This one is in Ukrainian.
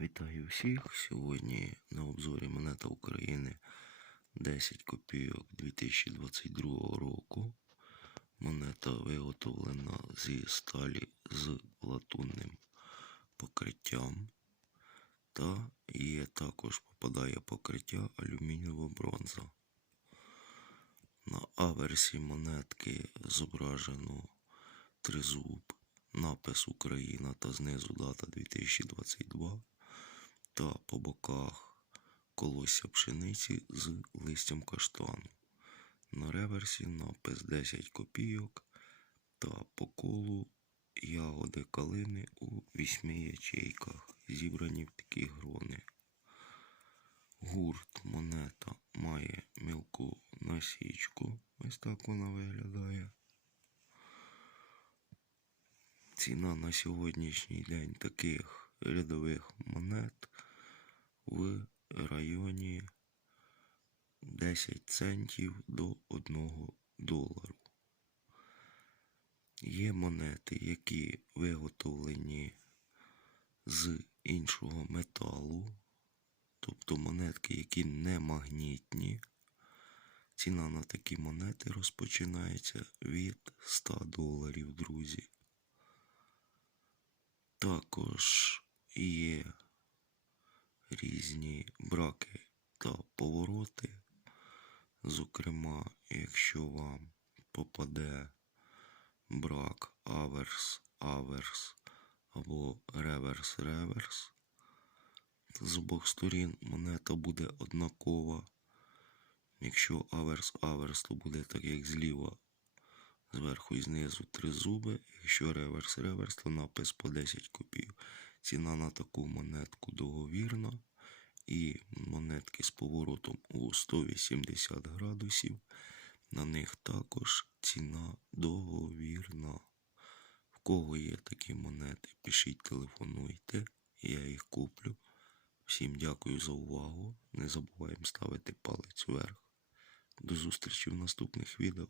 Вітаю всіх! Сьогодні на обзорі монета України 10 копійок 2022 року. Монета виготовлена зі сталі з латунним покриттям. Та є також попадає покриття алюмінієва бронза. На аверсі монетки зображено тризуб, напис Україна та знизу дата 2022 та по боках колосся пшениці з листям каштану. На реверсі напис 10 копійок та по колу ягоди калини у вісьми ячейках, зібрані в такі грони. Гурт монета має мілку насічку. Ось так вона виглядає. Ціна на сьогоднішній день таких рядових монет в районі 10 центів до 1 долару. Є монети, які виготовлені з іншого металу, тобто монетки, які не магнітні. Ціна на такі монети розпочинається від 100 доларів, друзі. Також є різні браки та повороти. Зокрема, якщо вам попаде брак аверс, аверс або реверс-реверс, з обох сторін монета буде однакова. Якщо аверс-аверс, то буде так, як зліва, зверху і знизу три зуби. Якщо реверс-реверс, то напис по 10 копійок. Ціна на таку монетку договірна. І монетки з поворотом у 180 градусів. На них також ціна договірна. В кого є такі монети, пишіть, телефонуйте, я їх куплю. Всім дякую за увагу. Не забуваємо ставити палець вверх. До зустрічі в наступних відео.